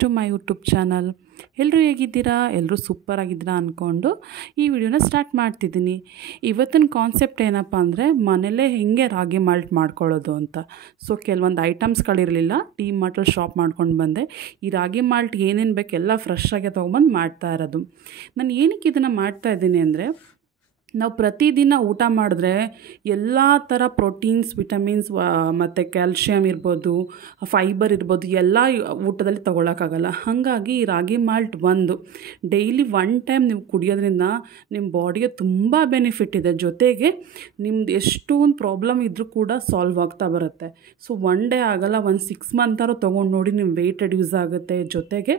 To my YouTube channel. ಎಲ್ಲರೂ ಹೇಗಿದ್ದೀರಾ? ಎಲ್ಲರೂ ಸೂಪರ್ ಆಗಿದ್ದೀರಾ ಅಂದ್ಕೊಂಡು ಈ ವಿಡಿಯೋನ ಸ್ಟಾರ್ಟ್ ಮಾಡ್ತಿದ್ದೀನಿ. ಇವತ್ತಿನ ಕಾನ್ಸೆಪ್ಟ್ ಏನಪ್ಪ ಅಂದರೆ ಮನೇಲೇ ಹೇಗೆ ರಾಗಿ ಮಾಲ್ಟ್ ಮಾಡ್ಕೊಳ್ಳೋದು ಅಂತ. ಸೊ ಕೆಲವೊಂದು ಐಟಮ್ಸ್ಗಳಿರಲಿಲ್ಲ, ಟೀ ಮಾರ್ಟಲ್ಲಿ ಶಾಪ್ ಮಾಡ್ಕೊಂಡು ಬಂದೆ. ಈ ರಾಗಿ ಮಾಲ್ಟ್ ಏನೇನು ಬೇಕು ಎಲ್ಲ ಫ್ರೆಶ್ ಆಗಿ ತೊಗೊಂಬಂದು ಮಾಡ್ತಾ ಇರೋದು. ನಾನು ಏನಕ್ಕೆ ಇದನ್ನು ಮಾಡ್ತಾಯಿದ್ದೀನಿ ಅಂದರೆ, ನಾವು ಪ್ರತಿದಿನ ಊಟ ಮಾಡಿದ್ರೆ ಎಲ್ಲ ಥರ ಪ್ರೋಟೀನ್ಸ್, ವಿಟಮಿನ್ಸ್ ಮತ್ತು ಕ್ಯಾಲ್ಶಿಯಮ್ ಇರ್ಬೋದು, ಫೈಬರ್ ಇರ್ಬೋದು, ಎಲ್ಲ ಊಟದಲ್ಲಿ ತೊಗೊಳಕ್ಕಾಗಲ್ಲ. ಹಾಗಾಗಿ ಈ ರಾಗಿ ಮಾಲ್ಟ್ ಡೈಲಿ 1 ಟೈಮ್ ನೀವು ಕುಡಿಯೋದ್ರಿಂದ ನಿಮ್ಮ ಬಾಡಿಗೆ ತುಂಬ ಬೆನಿಫಿಟ್ ಇದೆ. ಜೊತೆಗೆ ನಿಮ್ದು ಎಷ್ಟೊಂದು ಪ್ರಾಬ್ಲಮ್ ಇದ್ದರೂ ಕೂಡ ಸಾಲ್ವ್ ಆಗ್ತಾ ಬರುತ್ತೆ. ಸೊ 1 ಡೇ ಆಗಲ್ಲ, ಒಂದು 6 ಮಂತಾರು ತೊಗೊಂಡು ನೋಡಿ, ನಿಮ್ಮ ವೆಯ್ಟ್ ರೆಡ್ಯೂಸ್ ಆಗುತ್ತೆ. ಜೊತೆಗೆ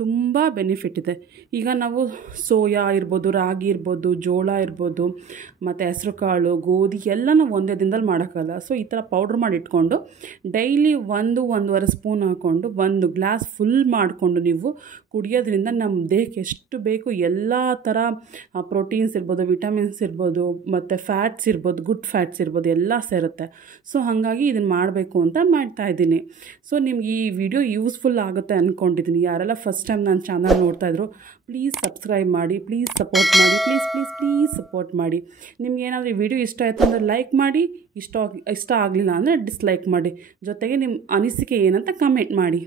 ತುಂಬ ಬೆನಿಫಿಟ್ ಇದೆ. ಈಗ ನಾವು ಸೋಯಾ ಇರ್ಬೋದು, ರಾಗಿ ಇರ್ಬೋದು, ಜೋಳ ಇರ್ಬೋದು, ಮತ್ತು ಹೆಸ್ರು ಕಾಳು, ಗೋಧಿ ಎಲ್ಲ ನಾವು ಒಂದೇ ದಿನದಲ್ಲಿ ಮಾಡೋಕ್ಕಲ್ಲ. ಸೊ ಈ ಥರ ಪೌಡ್ರ್ ಮಾಡಿ ಇಟ್ಕೊಂಡು ಡೈಲಿ 1-1.5 ಸ್ಪೂನ್ ಹಾಕ್ಕೊಂಡು 1 ಗ್ಲಾಸ್ ಫುಲ್ ಮಾಡಿಕೊಂಡು ನೀವು ಕುಡಿಯೋದ್ರಿಂದ ನಮ್ಮ ದೇಹಕ್ಕೆ ಎಷ್ಟು ಬೇಕು ಎಲ್ಲ ಥರ ಪ್ರೋಟೀನ್ಸ್ ಇರ್ಬೋದು, ವಿಟಮಿನ್ಸ್ ಇರ್ಬೋದು, ಮತ್ತು ಫ್ಯಾಟ್ಸ್ ಇರ್ಬೋದು, ಗುಡ್ ಫ್ಯಾಟ್ಸ್ ಇರ್ಬೋದು, ಎಲ್ಲ ಸೇರುತ್ತೆ. ಸೊ ಹಾಗಾಗಿ ಇದನ್ನು ಮಾಡಬೇಕು ಅಂತ ಮಾಡ್ತಾಯಿದ್ದೀನಿ. ಸೊ ನಿಮ್ಗೆ ಈ ವಿಡಿಯೋ ಯೂಸ್ಫುಲ್ ಆಗುತ್ತೆ ಅಂದ್ಕೊಂಡಿದ್ದೀನಿ. ಯಾರೆಲ್ಲ ಫಸ್ಟ್ ಟೈಮ್ ನನ್ನ ಚಾನಲ್ ನೋಡ್ತಾಯಿದ್ರು, ಪ್ಲೀಸ್ ಸಬ್ಸ್ಕ್ರೈಬ್ ಮಾಡಿ, ಪ್ಲೀಸ್ ಸಪೋರ್ಟ್ ಮಾಡಿ, ಪ್ಲೀಸ್ ಸಪೋರ್ಟ್ ಮಾಡಿ. ನಿಮ್ಗೆ ಏನಾದರೂ ಈ ವಿಡಿಯೋ ಇಷ್ಟ ಆಯಿತು ಅಂದರೆ ಲೈಕ್ ಮಾಡಿ, ಇಷ್ಟ ಆಗಲಿಲ್ಲ ಅಂದರೆ ಡಿಸ್ಲೈಕ್ ಮಾಡಿ. ಜೊತೆಗೆ ನಿಮ್ಮ ಅನಿಸಿಕೆ ಏನಂತ ಕಮೆಂಟ್ ಮಾಡಿ.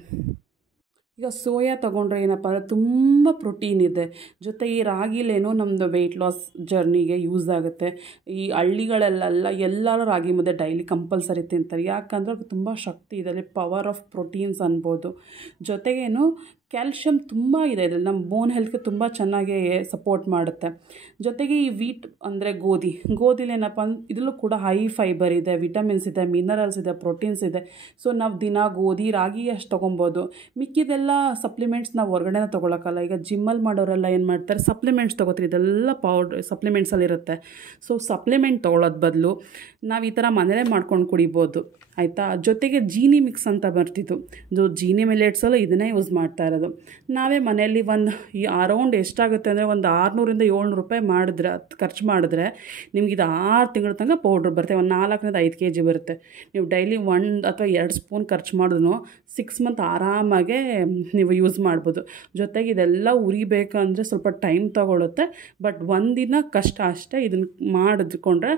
ಈಗ ಸೋಯಾ ತೊಗೊಂಡ್ರೆ ಏನಪ್ಪ ಅಂದರೆ ತುಂಬ ಪ್ರೋಟೀನ್ ಇದೆ. ಜೊತೆಗೆ ಈ ರಾಗಿಲೇನೋ ನಮ್ಮದು ವೆಯ್ಟ್ ಲಾಸ್ ಜರ್ನಿಗೆ ಯೂಸ್ ಆಗುತ್ತೆ. ಈ ಹಳ್ಳಿಗಳಲ್ಲೆಲ್ಲ ಎಲ್ಲರೂ ರಾಗಿ ಮುದ್ದೆ ಡೈಲಿ ಕಂಪಲ್ಸರಿ ತಿಂತಾರೆ. ಯಾಕಂದರೆ ಅದು ತುಂಬ ಶಕ್ತಿ ಇದೆ, ಅಲ್ಲಿ ಪವರ್ ಆಫ್ ಪ್ರೋಟೀನ್ಸ್ ಅನ್ಬೋದು. ಜೊತೆಗೇನು ಕ್ಯಾಲ್ಶಿಯಮ್ ತುಂಬ ಇದೆ ಇದರಲ್ಲಿ, ನಮ್ಮ ಬೋನ್ ಹೆಲ್ತ್ಗೆ ತುಂಬ ಚೆನ್ನಾಗಿ ಸಪೋರ್ಟ್ ಮಾಡುತ್ತೆ. ಜೊತೆಗೆ ಈ ವೀಟ್ ಅಂದರೆ ಗೋಧಿಲೇನಪ್ಪ ಅಂದ್ರೆ ಇದರಲ್ಲೂ ಕೂಡ ಹೈ ಫೈಬರ್ ಇದೆ, ವಿಟಮಿನ್ಸ್ ಇದೆ, ಮಿನರಲ್ಸ್ ಇದೆ, ಪ್ರೋಟೀನ್ಸ್ ಇದೆ. ಸೊ ನಾವು ದಿನ ಗೋಧಿ, ರಾಗಿ ಅಷ್ಟು ತೊಗೊಬೋದು. ಮಿಕ್ಕಿದೆಲ್ಲ ಸಪ್ಲಿಮೆಂಟ್ಸ್ ನಾವು ಹೊರಗಡೆನ ತೊಗೊಳಕ್ಕಲ್ಲ. ಈಗ ಜಿಮ್ಮಲ್ಲಿ ಮಾಡೋರೆಲ್ಲ ಏನು ಮಾಡ್ತಾರೆ, ಸಪ್ಲಿಮೆಂಟ್ಸ್ ತೊಗೋತಾರೆ. ಇದೆಲ್ಲ ಸಪ್ಲಿಮೆಂಟ್ಸಲ್ಲಿರುತ್ತೆ. ಸೊ ಸಪ್ಲಿಮೆಂಟ್ ತೊಗೊಳೋದು ಬದಲು ನಾವು ಈ ಥರ ಮನೇಲೇ ಮಾಡ್ಕೊಂಡು ಕುಡಿಬೋದು, ಆಯಿತಾ. ಜೊತೆಗೆ ಜೀನಿ ಮಿಕ್ಸ್ ಅಂತ ಬರ್ತಿತ್ತು, ಜೀನಿ ಮಿಲೆಟ್ಸಲ್ಲೂ ಇದನ್ನೇ ಯೂಸ್ ಮಾಡ್ತಾ ಇರೋದು. ನಾವೇ ಮನೆಯಲ್ಲಿ ಈ ಅರೌಂಡ್ ಎಷ್ಟಾಗುತ್ತೆ ಅಂದರೆ ಒಂದು 600-700 ರೂಪಾಯಿ ಖರ್ಚು ಮಾಡಿದ್ರೆ ನಿಮ್ಗೆ ಇದು 6 ತಿಂಗಳ ತನಕ ಪೌಡ್ರ್ ಬರುತ್ತೆ. ಒಂದು 4-5 kg ಬರುತ್ತೆ. ನೀವು ಡೈಲಿ 1 ಅಥವಾ 2 ಸ್ಪೂನ್ ಖರ್ಚು ಮಾಡಿದ್ರು 6 ಮಂತ್ ಆರಾಮಾಗೆ ನೀವು ಯೂಸ್ ಮಾಡ್ಬೋದು. ಜೊತೆಗೆ ಇದೆಲ್ಲ ಉರಿಬೇಕಂದ್ರೆ ಸ್ವಲ್ಪ ಟೈಮ್ ತೊಗೊಳುತ್ತೆ, ಬಟ್ ಒಂದಿನ ಕಷ್ಟ ಅಷ್ಟೇ. ಇದನ್ನು ಮಾಡಿಕೊಂಡ್ರೆ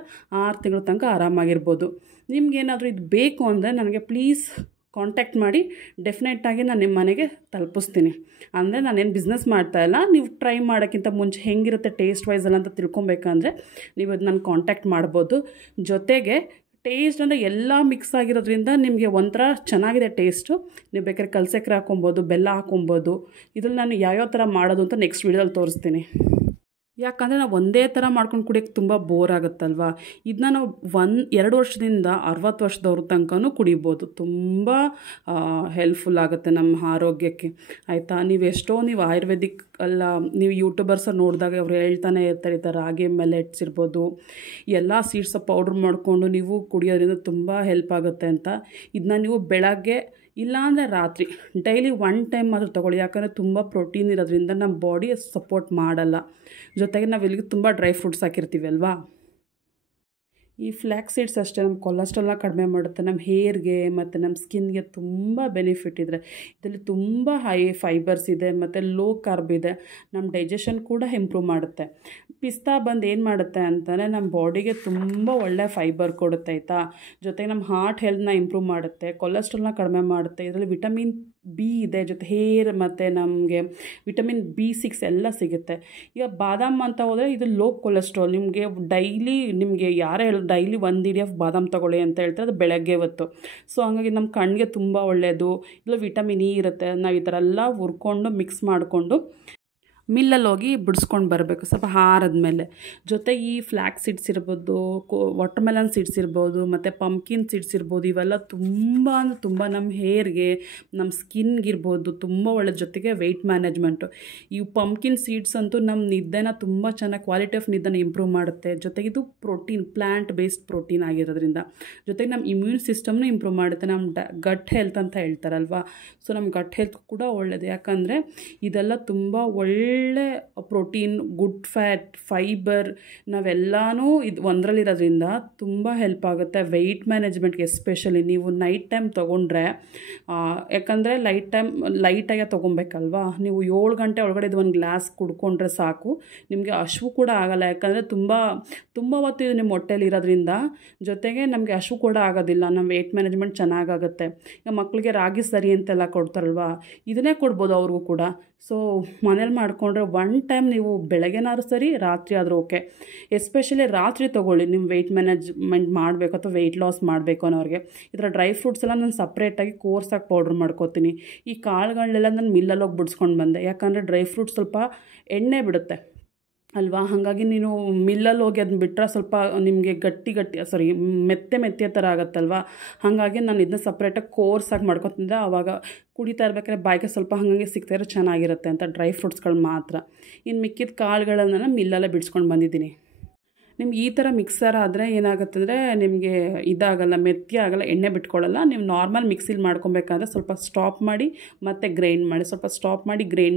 6 ತಿಂಗಳ ತನಕ ಆರಾಮಾಗಿರ್ಬೋದು. ನಿಮ್ಗೇನಾದರೂ ಇದು ಬೇಕು ಅಂದರೆ ನನಗೆ ಪ್ಲೀಸ್ ಕಾಂಟ್ಯಾಕ್ಟ್ ಮಾಡಿ, ಡೆಫಿನೆಟ್ಟಾಗಿ ನಾನು ನಿಮ್ಮ ಮನೆಗೆ ತಲುಪಿಸ್ತೀನಿ. ಅಂದರೆ ನಾನೇನು ಬಿಸ್ನೆಸ್ ಮಾಡ್ತಾಯಿಲ್ಲ, ನೀವು ಟ್ರೈ ಮಾಡೋಕ್ಕಿಂತ ಮುಂಚೆ ಹೆಂಗಿರುತ್ತೆ ಟೇಸ್ಟ್ ವೈಸಲ್ಲ ಅಂತ ತಿಳ್ಕೊಬೇಕಂದ್ರೆ ನೀವು ಅದು ನಾನು ಕಾಂಟ್ಯಾಕ್ಟ್ ಮಾಡ್ಬೋದು. ಜೊತೆಗೆ ಟೇಸ್ಟ್ ಅಂದರೆ ಎಲ್ಲ ಮಿಕ್ಸ್ ಆಗಿರೋದ್ರಿಂದ ನಿಮಗೆ ಒಂಥರ ಚೆನ್ನಾಗಿದೆ ಟೇಸ್ಟು. ನೀವು ಬೇಕಾದ್ರೆ ಕಲ್ಸಕ್ಕರೆ ಹಾಕೊಬೋದು, ಬೆಲ್ಲ ಹಾಕೊಬೋದು. ಇದ್ರಲ್ಲಿ ನಾನು ಯಾವ್ಯಾವ ಥರ ಮಾಡೋದು ಅಂತ ನೆಕ್ಸ್ಟ್ ವೀಡಿಯೋದಲ್ಲಿ ತೋರಿಸ್ತೀನಿ. ಯಾಕಂದರೆ ನಾವು ಒಂದೇ ಥರ ಮಾಡ್ಕೊಂಡು ಕುಡಿಯೋಕ್ಕೆ ತುಂಬ ಬೋರ್ ಆಗುತ್ತಲ್ವ. ಇದನ್ನ ನಾವು 2 ವರ್ಷದಿಂದ 60 ವರ್ಷದವ್ರ ತನಕನೂ ಕುಡಿಬೋದು. ತುಂಬ ಹೆಲ್ಪ್ಫುಲ್ ಆಗುತ್ತೆ ನಮ್ಮ ಆರೋಗ್ಯಕ್ಕೆ, ಆಯಿತಾ. ನೀವು ಆಯುರ್ವೇದಿಕ್ ಅಲ್ಲ, ನೀವು ಯೂಟ್ಯೂಬರ್ಸ ನೋಡಿದಾಗ ಅವ್ರು ಹೇಳ್ತಾನೆ ಇರ್ತಾರೆ, ಈ ಥರ ರಾಗಿ ಮಿಲೆಟ್ಸ್ ಇರ್ಬೋದು, ಎಲ್ಲ ಸೀಡ್ಸ್ ಪೌಡ್ರ್ ಮಾಡಿಕೊಂಡು ನೀವು ಕುಡಿಯೋದ್ರಿಂದ ತುಂಬ ಹೆಲ್ಪ್ ಆಗುತ್ತೆ ಅಂತ. ಇದನ್ನ ನೀವು ಬೆಳಗ್ಗೆ ಇಲ್ಲಾಂದರೆ ರಾತ್ರಿ ಡೈಲಿ 1 ಟೈಮ್ ಮಾತ್ರ ತೊಗೊಳ್ಳಿ. ಯಾಕಂದರೆ ತುಂಬ ಪ್ರೋಟೀನ್ ಇರೋದ್ರಿಂದ ನಮ್ಮ ಬಾಡಿ ಸಪೋರ್ಟ್ ಮಾಡಲ್ಲ. ಜೊತೆಗೆ ನಾವು ಇಲ್ಲಿಗೆ ತುಂಬ ಡ್ರೈ ಫ್ರೂಟ್ಸ್ ಹಾಕಿರ್ತೀವಿ ಅಲ್ವಾ. ಈ ಫ್ಲ್ಯಾಕ್ಸ್ ಸೀಡ್ಸ್ ಅಷ್ಟೇ ನಮ್ಮ ಕೊಲೆಸ್ಟ್ರಾಲ್ನ ಕಡಿಮೆ ಮಾಡುತ್ತೆ, ನಮ್ಮ ಹೇರ್ಗೆ ಮತ್ತು ನಮ್ಮ ಸ್ಕಿನ್ಗೆ ತುಂಬ ಬೆನಿಫಿಟ್ ಇದೆ. ಇದರಲ್ಲಿ ತುಂಬ ಹೈ ಫೈಬರ್ಸ್ ಇದೆ ಮತ್ತು ಲೋ ಕಾರ್ಬ್ ಇದೆ. ನಮ್ಮ ಡೈಜೆಷನ್ ಕೂಡ ಇಂಪ್ರೂವ್ ಮಾಡುತ್ತೆ. ಪಿಸ್ತಾ ಏನು ಮಾಡುತ್ತೆ ಅಂತಂದರೆ ನಮ್ಮ ಬಾಡಿಗೆ ತುಂಬ ಒಳ್ಳೆ ಫೈಬರ್ ಕೊಡುತ್ತೆ, ಆಯಿತಾ. ಜೊತೆಗೆ ನಮ್ಮ ಹಾರ್ಟ್ ಹೆಲ್ತ್ನ ಇಂಪ್ರೂವ್ ಮಾಡುತ್ತೆ, ಕೊಲೆಸ್ಟ್ರಾಲ್ನ ಕಡಿಮೆ ಮಾಡುತ್ತೆ. ಇದರಲ್ಲಿ ವಿಟಮಿನ್ ಬಿ ಇದೆ, ಜೊತೆ ಹೇರ್ ಮತ್ತು ನಮಗೆ ವಿಟಮಿನ್ B6 ಎಲ್ಲ ಸಿಗುತ್ತೆ. ಈಗ ಬಾದಾಮ್ ಅಂತ ಹೋದರೆ ಇದು ಲೋ ಕೊಲೆಸ್ಟ್ರಾಲ್. ನಿಮಗೆ ಯಾರೇ ಡೈಲಿ 1 EDF ಬಾದಾಮ್ ತೊಗೊಳ್ಳಿ ಅಂತ ಹೇಳ್ತಾರೆ, ಅದು ಬೆಳಗ್ಗೆ ಹೊತ್ತು. ಸೊ ಹಾಗಾಗಿ ನಮ್ಮ ಕಣ್ಣಿಗೆ ತುಂಬ ಒಳ್ಳೆಯದು. ಇಲ್ಲ ವಿಟಮಿನ್ ಇ ಇರುತ್ತೆ. ನಾವು ಈ ಥರ ಎಲ್ಲ ಹುರ್ಕೊಂಡು ಮಿಕ್ಸ್ ಮಾಡಿಕೊಂಡು ಮಿಲ್ಲಲ್ಲಿ ಹೋಗಿ ಬಿಡಿಸ್ಕೊಂಡು ಬರಬೇಕು ಸ್ವಲ್ಪ ಆರಿದ್ಮೇಲೆ. ಜೊತೆಗೆ ಈ ಫ್ಲ್ಯಾಕ್ಸ್ ಸೀಡ್ಸ್ ಇರ್ಬೋದು, ವಾಟರ್ಮೆಲನ್ ಸೀಡ್ಸ್ ಇರ್ಬೋದು, ಮತ್ತು ಪಂಪ್ಕಿನ್ ಸೀಡ್ಸ್ ಇರ್ಬೋದು, ಇವೆಲ್ಲ ತುಂಬ ನಮ್ಮ ಹೇರ್ಗೆ, ನಮ್ಮ ಸ್ಕಿನ್ಗಿರ್ಬೋದು ತುಂಬ ಒಳ್ಳೆಯದು. ಜೊತೆಗೆ ವೆಯ್ಟ್ ಮ್ಯಾನೇಜ್ಮೆಂಟು. ಈ ಪಂಪ್ಕಿನ್ ಸೀಡ್ಸ್ ಅಂತೂ ನಮ್ಮ ನಿದ್ದೆನ ತುಂಬ ಚೆನ್ನಾಗಿ, ಕ್ವಾಲಿಟಿ ಆಫ್ ನಿದ್ದೆನ ಇಂಪ್ರೂವ್ ಮಾಡುತ್ತೆ. ಜೊತೆಗೆ ಇದು ಪ್ರೋಟೀನ್, ಪ್ಲ್ಯಾಂಟ್ ಬೇಸ್ಡ್ ಪ್ರೋಟೀನ್ ಆಗಿರೋದ್ರಿಂದ. ಜೊತೆಗೆ ನಮ್ಮ ಇಮ್ಯೂನ್ ಸಿಸ್ಟಮ್ನೂ ಇಂಪ್ರೂವ್ ಮಾಡುತ್ತೆ. ನಮ್ಮ ಗಟ್ ಹೆಲ್ತ್ ಅಂತ ಹೇಳ್ತಾರಲ್ವ. ಸೊ ನಮ್ಮ ಗಟ್ ಹೆಲ್ತ್ ಕೂಡ ಒಳ್ಳೆಯದು. ಯಾಕಂದರೆ ಇದೆಲ್ಲ ತುಂಬ ಒಳ್ಳೆ ಒಳ್ಳೆ ಪ್ರೋಟೀನ್, ಗುಡ್ ಫ್ಯಾಟ್, ಫೈಬರ್ ನಾವೆಲ್ಲನೂ ಇದು ಒಂದರಲ್ಲಿರೋದ್ರಿಂದ ತುಂಬ ಹೆಲ್ಪ್ ಆಗುತ್ತೆ ವೆಯ್ಟ್ ಮ್ಯಾನೇಜ್ಮೆಂಟ್ಗೆ. ಎಸ್ಪೆಷಲಿ ನೀವು ನೈಟ್ ಟೈಮ್ ತೊಗೊಂಡ್ರೆ, ಯಾಕಂದರೆ ಲೈಟಾಗೆ ತೊಗೊಬೇಕಲ್ವಾ. ನೀವು 7 ಗಂಟೆ ಒಳಗಡೆ ಇದು ಒಂದು ಗ್ಲಾಸ್ ಕುಡ್ಕೊಂಡ್ರೆ ಸಾಕು, ನಿಮಗೆ ಹಶ್ವು ಕೂಡ ಆಗಲ್ಲ. ಯಾಕಂದರೆ ತುಂಬ ಹೊತ್ತು ಇದು ನಿಮ್ಮ ಹೊಟ್ಟೆಲಿ ಇರೋದ್ರಿಂದ, ಜೊತೆಗೆ ನಮಗೆ ಹಶ್ವು ಕೂಡ ಆಗೋದಿಲ್ಲ. ನಮ್ಮ ವೆಯ್ಟ್ ಮ್ಯಾನೇಜ್ಮೆಂಟ್ ಚೆನ್ನಾಗಾಗುತ್ತೆ. ಈಗ ಮಕ್ಕಳಿಗೆ ರಾಗಿ ಸರಿ ಅಂತೆಲ್ಲ ಕೊಡ್ತಾರಲ್ವ, ಇದನ್ನೇ ಕೊಡ್ಬೋದು ಅವ್ರಿಗೂ ಕೂಡ. ಸೊ ಮನೇಲಿ ಮಾಡಿಕೊಂಡ್ರೆ ಒನ್ ಟೈಮ್ ನೀವು ಬೆಳಗ್ಗೆನಾದ್ರೂ ಸರಿ, ರಾತ್ರಿ ಆದರೂ ಓಕೆ. ಎಸ್ಪೆಷಲಿ ರಾತ್ರಿ ತೊಗೊಳ್ಳಿ. ನಿಮ್ಮ ವೆಯ್ಟ್ ಮ್ಯಾನೇಜ್ಮೆಂಟ್ ಮಾಡಬೇಕು ಅಥವಾ ವೆಯ್ಟ್ ಲಾಸ್ ಮಾಡಬೇಕು ಅನ್ನೋರಿಗೆ. ಇದರ ಡ್ರೈ ಫ್ರೂಟ್ಸ್ ಎಲ್ಲ ನಾನು ಸಪ್ರೇಟಾಗಿ ಕೋರ್ಸಾಗಿ ಪೌಡ್ರ್ ಮಾಡ್ಕೋತೀನಿ. ಈ ಕಾಳುಗಳನ್ನೆಲ್ಲ ನಾನು ಮಿಲ್ಲಲ್ಲಿ ಹೋಗಿ ಬಿಡಿಸ್ಕೊಂಡು ಬಂದೆ. ಯಾಕಂದರೆ ಡ್ರೈ ಫ್ರೂಟ್ಸ್ ಸ್ವಲ್ಪ ಎಣ್ಣೆ ಬಿಡುತ್ತೆ ಅಲ್ವಾ, ಹಾಗಾಗಿ ನೀನು ಮಿಲ್ಲಲ್ಲಿ ಹೋಗಿ ಅದನ್ನ ಬಿಟ್ಟರೆ ಸ್ವಲ್ಪ ನಿಮಗೆ ಮೆತ್ತೆ ಥರ ಆಗುತ್ತಲ್ವ. ಹಾಗಾಗಿ ನಾನು ಇದನ್ನ ಸಪ್ರೇಟಾಗಿ ಕೋರ್ಸಾಗಿ ಮಾಡ್ಕೊತಿದ್ದೆ. ಆವಾಗ ಕುಡಿತಾ ಇರ್ಬೇಕಾದ್ರೆ ಬಾಯಿಗೆ ಸ್ವಲ್ಪ ಹಾಗಾಗಿ ಸಿಗ್ತಾಯಿರೋ ಚೆನ್ನಾಗಿರುತ್ತೆ ಅಂತ ಡ್ರೈ ಫ್ರೂಟ್ಸ್ಗಳು ಮಾತ್ರ. ಇನ್ನು ಮಿಕ್ಕಿದ ಕಾಳುಗಳನ್ನು ಮಿಲ್ಲಲ್ಲೇ ಬಿಡಿಸ್ಕೊಂಡು ಬಂದಿದ್ದೀನಿ. ನಿಮ್ಗೆ ಈ ಥರ ಮಿಕ್ಸರ್ ಆದರೆ ಏನಾಗುತ್ತೆ ಅಂದರೆ ನಿಮಗೆ ಇದಾಗಲ್ಲ, ಮೆತ್ತಿ ಆಗಲ್ಲ, ಎಣ್ಣೆ ಬಿಟ್ಕೊಳ್ಳಲ್ಲ. ನೀವು ನಾರ್ಮಲ್ ಮಿಕ್ಸಿಲಿ ಮಾಡ್ಕೊಬೇಕಾದ್ರೆ ಸ್ವಲ್ಪ ಸ್ಟಾಪ್ ಮಾಡಿ ಮತ್ತು ಗ್ರೈಂಡ್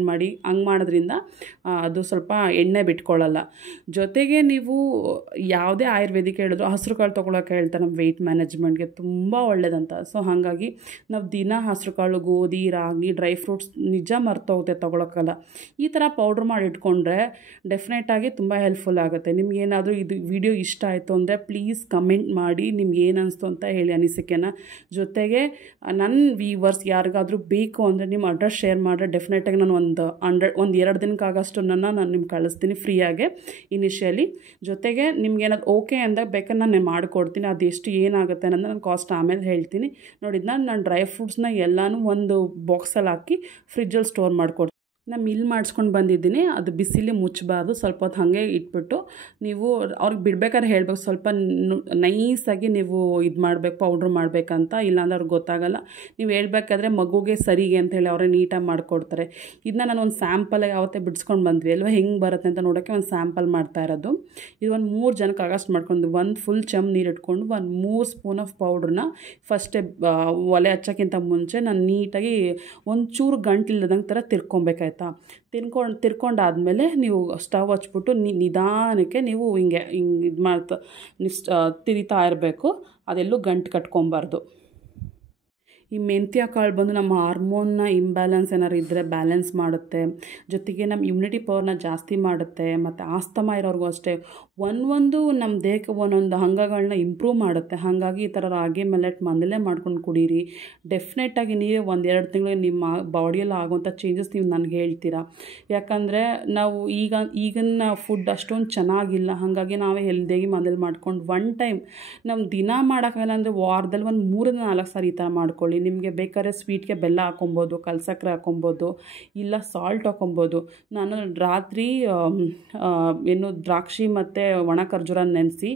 ಮಾಡಿ, ಹಂಗೆ ಮಾಡೋದ್ರಿಂದ ಅದು ಸ್ವಲ್ಪ ಎಣ್ಣೆ ಬಿಟ್ಕೊಳ್ಳಲ್ಲ. ಜೊತೆಗೆ ನೀವು ಯಾವುದೇ ಆಯುರ್ವೇದಿಕ್ ಹೇಳಿದ್ರು ಹಸಿರು ಕಾಳು ತೊಗೊಳಕ್ಕೆ ಹೇಳ್ತಾರೆ ನಮ್ಮ ವೆಯ್ಟ್ ಮ್ಯಾನೇಜ್ಮೆಂಟ್ಗೆ, ತುಂಬ ಒಳ್ಳೆಯದಂತ. ಸೊ ಹಾಗಾಗಿ ನಾವು ದಿನ ಹಸಿರು ಕಾಳು, ಗೋಧಿ, ರಾಗಿ, ಡ್ರೈ ಫ್ರೂಟ್ಸ್ ನಿಜ ಮರ್ತೋಗುತ್ತೆ ತೊಗೊಳಕ್ಕಲ್ಲ. ಈ ಥರ ಪೌಡ್ರ್ ಮಾಡಿ ಇಟ್ಕೊಂಡ್ರೆ ಡೆಫಿನೆಟಾಗಿ ತುಂಬ ಹೆಲ್ಪ್ಫುಲ್ ಆಗುತ್ತೆ. ನಿಮ್ಗೇನಾದರೂ ಇದು ವಿಡಿಯೋ ಇಷ್ಟ ಆಯಿತು ಅಂದರೆ ಪ್ಲೀಸ್ ಕಮೆಂಟ್ ಮಾಡಿ, ನಿಮ್ಗೆ ಏನು ಅನಿಸ್ತು ಅಂತ ಹೇಳಿ ಅನಿಸಿಕೆನ. ಜೊತೆಗೆ ನನ್ನ ವ್ಯೂವರ್ಸ್ ಯಾರಿಗಾದರೂ ಬೇಕು ಅಂದರೆ ನಿಮ್ಮ ಅಡ್ರೆಸ್ ಶೇರ್ ಮಾಡಿದ್ರೆ ಡೆಫಿನೆಟಾಗಿ ನಾನು ಒಂದು 2 ದಿನಕ್ಕಾಗಷ್ಟು ನಾನು ನಿಮ್ಗೆ ಕಳಿಸ್ತೀನಿ ಫ್ರೀಯಾಗೆ ಇನಿಷಿಯಲಿ. ಜೊತೆಗೆ ನಿಮ್ಗೇನಾದ್ರು ಓಕೆ ಅಂದಾಗ ಬೇಕಾದ್ರೆ ನಾನು ಮಾಡಿಕೊಡ್ತೀನಿ. ಅದು ಎಷ್ಟು ಏನಾಗುತ್ತೆ ಅನ್ನೋದು ನಾನು ಕಾಸ್ಟ್ ಆಮೇಲೆ ಹೇಳ್ತೀನಿ. ನೋಡಿದ್ನ ನಾನು ಡ್ರೈ ಫ್ರೂಟ್ಸ್ನ ಎಲ್ಲನೂ ಒಂದು ಬಾಕ್ಸಲ್ಲಿ ಹಾಕಿ ಫ್ರಿಜ್ಜಲ್ಲಿ ಸ್ಟೋರ್ ಮಾಡ್ಕೊಡ್ತೀನಿ. ನಾನು ಮಿಲ್ ಮಾಡಿಸ್ಕೊಂಡು ಬಂದಿದ್ದೀನಿ. ಅದು ಬಿಸಿಲಿ ಮುಚ್ಚಬಾರ್ದು, ಸ್ವಲ್ಪ ಹೊತ್ತು ಹಾಗೆ ಇಟ್ಬಿಟ್ಟು ನೀವು ಅವ್ರಿಗೆ ಬಿಡ್ಬೇಕಾದ್ರೆ ಹೇಳ್ಬೇಕು, ಸ್ವಲ್ಪ ನೈಸಾಗಿ ನೀವು ಇದು ಮಾಡಬೇಕು, ಪೌಡ್ರ್ ಮಾಡಬೇಕಂತ. ಇಲ್ಲಾಂದ್ರೆ ಅವ್ರಿಗೆ ಗೊತ್ತಾಗಲ್ಲ. ನೀವು ಹೇಳ್ಬೇಕಾದ್ರೆ ಮಗುಗೆ ಸರಿಗೆ ಅಂತೇಳಿ ಅವರೇ ನೀಟಾಗಿ ಮಾಡಿಕೊಡ್ತಾರೆ. ಇದನ್ನ ನಾನು ಒಂದು ಸ್ಯಾಂಪಲಾಗಿ ಯಾವತ್ತೇ ಬಿಡಿಸ್ಕೊಂಡು ಬಂದ್ವಿ ಅಲ್ವಾ, ಹೆಂಗೆ ಬರುತ್ತೆ ಅಂತ ನೋಡೋಕ್ಕೆ ಒಂದು ಸ್ಯಾಂಪಲ್ ಮಾಡ್ತಾ ಇರೋದು. ಇದು ಒಂದು 3 ಜನಕ್ಕೆ ಆಗಷ್ಟು ಮಾಡ್ಕೊಂಡು, ಒಂದು ಫುಲ್ ನೀರು ಇಟ್ಕೊಂಡು ಒಂದು 3 ಸ್ಪೂನ್ ಆಫ್ ಪೌಡ್ರನ್ನ ಫಸ್ಟೇ ಒಲೆ ಹಚ್ಚೋಕ್ಕಿಂತ ಮುಂಚೆ ನಾನು ನೀಟಾಗಿ ಒಂಚೂರು ಗಂಟಿಲ್ದಂಗೆ ಥರ ತಿರ್ಕೊಬೇಕಾಯ್ತು. ತಿರ್ಕೊಂಡಾದಮೇಲೆ ನೀವು ಸ್ಟವ್ ಹಚ್ಬಿಟ್ಟು ನಿಧಾನಕ್ಕೆ ನೀವು ಹಿಂಗೆ ಇದು ತಿರಿತಾ ಇರಬೇಕು. ಅದೆಲ್ಲೂ ಗಂಟು ಕಟ್ಕೊಬಾರ್ದು. ಈ ಮೆಂತ್ಯ ಕಾಳು ಬಂದು ನಮ್ಮ ಹಾರ್ಮೋನ್ನ ಇಂಬ್ಯಾಲೆನ್ಸ್ ಏನಾದ್ರು ಇದ್ದರೆ ಬ್ಯಾಲೆನ್ಸ್ ಮಾಡುತ್ತೆ. ಜೊತೆಗೆ ನಮ್ಮ ಇಮ್ಯುನಿಟಿ ಪವರ್ನ ಜಾಸ್ತಿ ಮಾಡುತ್ತೆ. ಮತ್ತು ಆಸ್ತಮಾ ಇರೋರಿಗೂ ಅಷ್ಟೇ ಒಂದು ನಮ್ಮ ದೇಹಕ್ಕೆ ಒಂದೊಂದು ಅಂಗಗಳನ್ನ ಇಂಪ್ರೂವ್ ಮಾಡುತ್ತೆ. ಹಾಗಾಗಿ ಈ ಥರ ರಾಗಿ ಮಿಲೆಟ್ ಮನೇಲೇ ಮಾಡ್ಕೊಂಡು ಕುಡೀರಿ. ಡೆಫಿನೆಟಾಗಿ ನೀವೇ 1-2 ತಿಂಗಳಿಗೆ ನಿಮ್ಮ ಬಾಡಿಯಲ್ಲಿ ಆಗುವಂಥ ಚೇಂಜಸ್ ನೀವು ನನಗೆ ಹೇಳ್ತೀರಾ. ಯಾಕಂದರೆ ನಾವು ಈಗಿನ ಫುಡ್ ಅಷ್ಟೊಂದು ಚೆನ್ನಾಗಿಲ್ಲ. ಹಾಗಾಗಿ ನಾವೇ ಹೆಲ್ದಿಯಾಗಿ ಮನೇಲಿ ಮಾಡ್ಕೊಂಡು ಒನ್ ಟೈಮ್ ನಮ್ಮ ದಿನ ಮಾಡೋಕ್ಕಾಗಲ್ಲ ಅಂದರೆ ವಾರದಲ್ಲಿ ಒಂದು 3-4 ಸಾರಿ ಈ ಥರ ಮಾಡ್ಕೊಳ್ಳಿ. ನಿಮಗೆ ಬೇಕಾದ್ರೆ ಸ್ವೀಟ್ಗೆ ಬೆಲ್ಲ ಹಾಕೊಬೋದು, ಕಲ್ಸಕ್ಕರೆ ಹಾಕೊಬೋದು, ಇಲ್ಲ ಸಾಲ್ಟ್ ಹಾಕೊಬೋದು. ನಾನು ರಾತ್ರಿ ದ್ರಾಕ್ಷಿ ಮತ್ತು ಒಣ ಖರ್ಜೂರ ನೆನೆಸಿ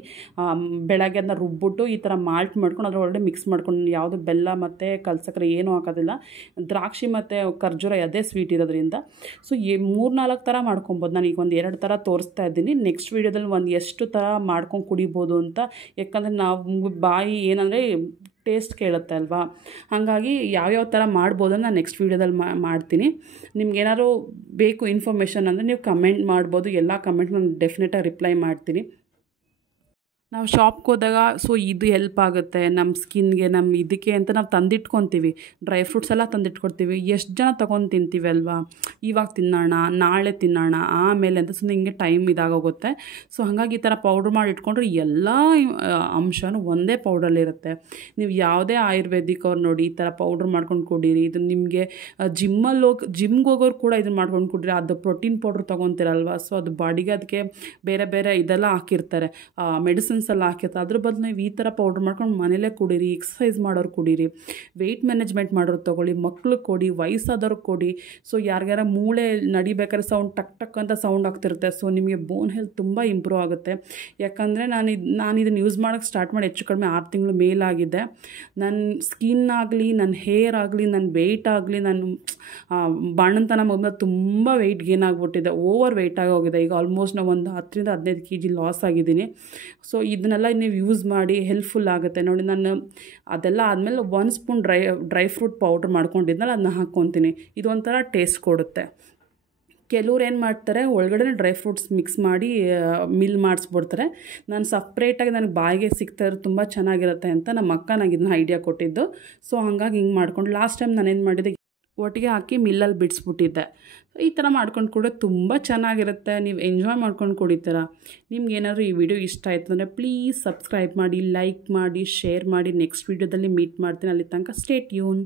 ಬೆಳಗ್ಗೆ ಅದನ್ನ ರುಬ್ಬಿಟ್ಟು ಈ ಥರ ಮಾಲ್ಟ್ ಮಾಡ್ಕೊಂಡು ಅದರೊಳಗಡೆ ಮಿಕ್ಸ್ ಮಾಡ್ಕೊಂಡು, ಯಾವುದು ಬೆಲ್ಲ ಮತ್ತು ಕಲ್ಸಕ್ಕರೆ ಏನೂ ಹಾಕೋದಿಲ್ಲ. ದ್ರಾಕ್ಷಿ ಮತ್ತು ಖರ್ಜೂರ ಅದೇ ಸ್ವೀಟ್ ಇರೋದ್ರಿಂದ ಸೊ 3-4 ಥರ ಮಾಡ್ಕೊಬೋದು. ನಾನು ಈಗ 1-2 ಥರ ತೋರಿಸ್ತಾ ಇದ್ದೀನಿ. ನೆಕ್ಸ್ಟ್ ವೀಡಿಯೋದಲ್ಲಿ ಎಷ್ಟು ಥರ ಮಾಡ್ಕೊಂಡು ಕುಡಿಬೋದು ಅಂತ. ಯಾಕಂದರೆ ನಾವು ಬಾಯಿ ಏನಂದರೆ ಟೇಸ್ಟ್ ಕೇಳುತ್ತೆ ಅಲ್ವಾ, ಹಾಗಾಗಿ ಯಾವ್ಯಾವ ಥರ ಮಾಡ್ಬೋದು ನಾನು ನೆಕ್ಸ್ಟ್ ವೀಡಿಯೋದಲ್ಲಿ ಮಾಡ್ತೀನಿ. ನಿಮ್ಗೇನಾದ್ರು ಬೇಕು ಇನ್ಫಾರ್ಮೇಷನ್ ಅಂದರೆ ನೀವು ಕಮೆಂಟ್ ಮಾಡ್ಬೋದು. ಎಲ್ಲ ಕಮೆಂಟ್ ನಾನು ಡೆಫಿನೆಟಾಗಿ ರಿಪ್ಲೈ ಮಾಡ್ತೀನಿ. ನಾವು ಶಾಪ್ಗೆ ಹೋದಾಗ ಸೊ ಇದು ಹೆಲ್ಪ್ ಆಗುತ್ತೆ ನಮ್ಮ ಸ್ಕಿನ್ಗೆ, ನಮ್ಮ ಇದಕ್ಕೆ ಅಂತ ನಾವು ತಂದಿಟ್ಕೊತೀವಿ. ಡ್ರೈ ಫ್ರೂಟ್ಸ್ ಎಲ್ಲ ತಂದಿಟ್ಕೊಡ್ತೀವಿ. ಎಷ್ಟು ಜನ ತೊಗೊಂಡು ತಿಂತೀವಿ ಅಲ್ವಾ, ಇವಾಗ ತಿನ್ನೋಣ, ನಾಳೆ ತಿನ್ನೋಣ, ಆಮೇಲೆ ಅಂತ ಸುಮ್ಮನೆ ಹಿಂಗೆ ಟೈಮ್ ಇದಾಗೋಗುತ್ತೆ. ಸೊ ಹಾಗಾಗಿ ಈ ಥರ ಪೌಡ್ರ್ ಮಾಡಿ ಇಟ್ಕೊಂಡ್ರೆ ಎಲ್ಲ ಅಂಶನೂ ಒಂದೇ ಪೌಡ್ರಲ್ಲಿರುತ್ತೆ. ನೀವು ಯಾವುದೇ ಆಯುರ್ವೇದಿಕ್ ಅವ್ರು ನೋಡಿ ಈ ಥರ ಪೌಡ್ರ್ ಮಾಡ್ಕೊಂಡು ಕುಡೀರಿ. ಇದು ನಿಮಗೆ ಜಿಮ್ಗೆ ಹೋಗೋರು ಕೂಡ ಇದನ್ನು ಮಾಡ್ಕೊಂಡು ಕುಡೀರಿ. ಅದು ಪ್ರೋಟೀನ್ ಪೌಡ್ರ್ ತೊಗೊತೀರಲ್ವ, ಸೊ ಅದು ಬಾಡಿಗೆ ಅದಕ್ಕೆ ಬೇರೆ ಇದೆಲ್ಲ ಹಾಕಿರ್ತಾರೆ, ಮೆಡಿಸಿನ್ಸ್ ಎಲ್ಲ ಹಾಕಿರ್ತಾರೆ. ಅದ್ರ ಬದಲು ನೀವು ಈ ಥರ ಪೌಡ್ರ್ ಮಾಡ್ಕೊಂಡು ಮನೇಲೇ ಕುಡೀರಿ. ಎಕ್ಸಸೈಸ್ ಮಾಡೋರು ಕುಡೀರಿ, ವೆಯ್ಟ್ ಮ್ಯಾನೇಜ್ಮೆಂಟ್ ಮಾಡೋರು ತೊಗೊಳ್ಳಿ, ಮಕ್ಳಿಗೆ ಕೊಡಿ, ವಯಸ್ಸಾದವ್ರಿಗೆ ಕೊಡಿ. ಸೊ ಯಾರಿಗಾರ ಮೂಳೆ ನಡಿಬೇಕಾದ್ರೆ ಸೌಂಡ್ ಟಕ್ ಅಂತ ಸೌಂಡ್ ಆಗ್ತಿರುತ್ತೆ. ಸೊ ನಿಮಗೆ ಬೋನ್ ಹೆಲ್ತ್ ತುಂಬ ಇಂಪ್ರೂವ್ ಆಗುತ್ತೆ. ಯಾಕಂದರೆ ನಾನು ಇದನ್ನು ಯೂಸ್ ಮಾಡೋಕ್ಕೆ ಸ್ಟಾರ್ಟ್ ಮಾಡಿ ಹೆಚ್ಚು ಕಡಿಮೆ 6 ತಿಂಗಳು ಮೇಲಾಗಿದೆ. ನನ್ನ ಸ್ಕಿನ್ ಆಗಲಿ, ನನ್ನ ಹೇರ್ ಆಗಲಿ, ನನ್ನ ವೆಯ್ಟ್ ಆಗಲಿ, ನಾನು ಬಾಣಂತನ ಮಗನ ತುಂಬ ವೆಯ್ಟ್ ಗೇನ್ ಆಗಿಬಿಟ್ಟಿದೆ, ಓವರ್ ವೆಯ್ಟ್ ಆಗೋಗಿದೆ. ಈಗ ಆಲ್ಮೋಸ್ಟ್ ನಾವು ಒಂದು 10-15 kg ಲಾಸ್ ಆಗಿದ್ದೀನಿ. ಸೊ ಇದನ್ನೆಲ್ಲ ನೀವು ಯೂಸ್ ಮಾಡಿ ಹೆಲ್ಪ್ಫುಲ್ ಆಗುತ್ತೆ ನೋಡಿ. ನಾನು ಅದೆಲ್ಲ ಆದಮೇಲೆ 1 ಸ್ಪೂನ್ ಡ್ರೈ ಫ್ರೂಟ್ ಪೌಡ್ರ್ ಮಾಡ್ಕೊಂಡಿದ್ನಲ್ಲ ಅದನ್ನ ಹಾಕ್ಕೊತೀನಿ. ಇದು ಒಂಥರ ಟೇಸ್ಟ್ ಕೊಡುತ್ತೆ. ಕೆಲವ್ರು ಏನು ಮಾಡ್ತಾರೆ ಒಳಗಡೆ ಡ್ರೈ ಫ್ರೂಟ್ಸ್ ಮಿಕ್ಸ್ ಮಾಡಿ ಮಿಲ್ ಮಾಡಿಸ್ಬಿಡ್ತಾರೆ. ನಾನು ಸಪ್ರೇಟಾಗಿ ನನಗೆ ಬಾಯಿಗೆ ಸಿಗ್ತಾ ಇರೋದು ತುಂಬ ಚೆನ್ನಾಗಿರುತ್ತೆ ಅಂತ ನಮ್ಮ ಅಕ್ಕ ನನಗೆ ಇದನ್ನ ಐಡಿಯಾ ಕೊಟ್ಟಿದ್ದು. ಸೊ ಹಾಗಾಗಿ ಹಿಂಗೆ ಮಾಡ್ಕೊಂಡು ಲಾಸ್ಟ್ ಟೈಮ್ ನಾನೇನು ಮಾಡಿದೆ, ಒಟ್ಟಿಗೆ ಹಾಕಿ ಮಿಲ್ಲಲ್ಲಿ ಬಿಡಿಸ್ಬಿಟ್ಟಿದ್ದೆ. ಈ ಥರ ಮಾಡ್ಕೊಂಡು ಕೂಡ ತುಂಬ ಚೆನ್ನಾಗಿರುತ್ತೆ. ನೀವು ಎಂಜಾಯ್ ಮಾಡ್ಕೊಂಡು ಕುಡಿತೀರ. ನಿಮ್ಗೆ ಏನಾದರೂ ಈ ವಿಡಿಯೋ ಇಷ್ಟ ಆಯಿತು ಅಂದರೆ ಪ್ಲೀಸ್ ಸಬ್ಸ್ಕ್ರೈಬ್ ಮಾಡಿ, ಲೈಕ್ ಮಾಡಿ, ಶೇರ್ ಮಾಡಿ. ನೆಕ್ಸ್ಟ್ ವೀಡಿಯೋದಲ್ಲಿ ಮೀಟ್ ಮಾಡ್ತೀನಿ. ಅಲ್ಲಿ ತನಕ ಸ್ಟೇ ಟ್ಯೂನ್.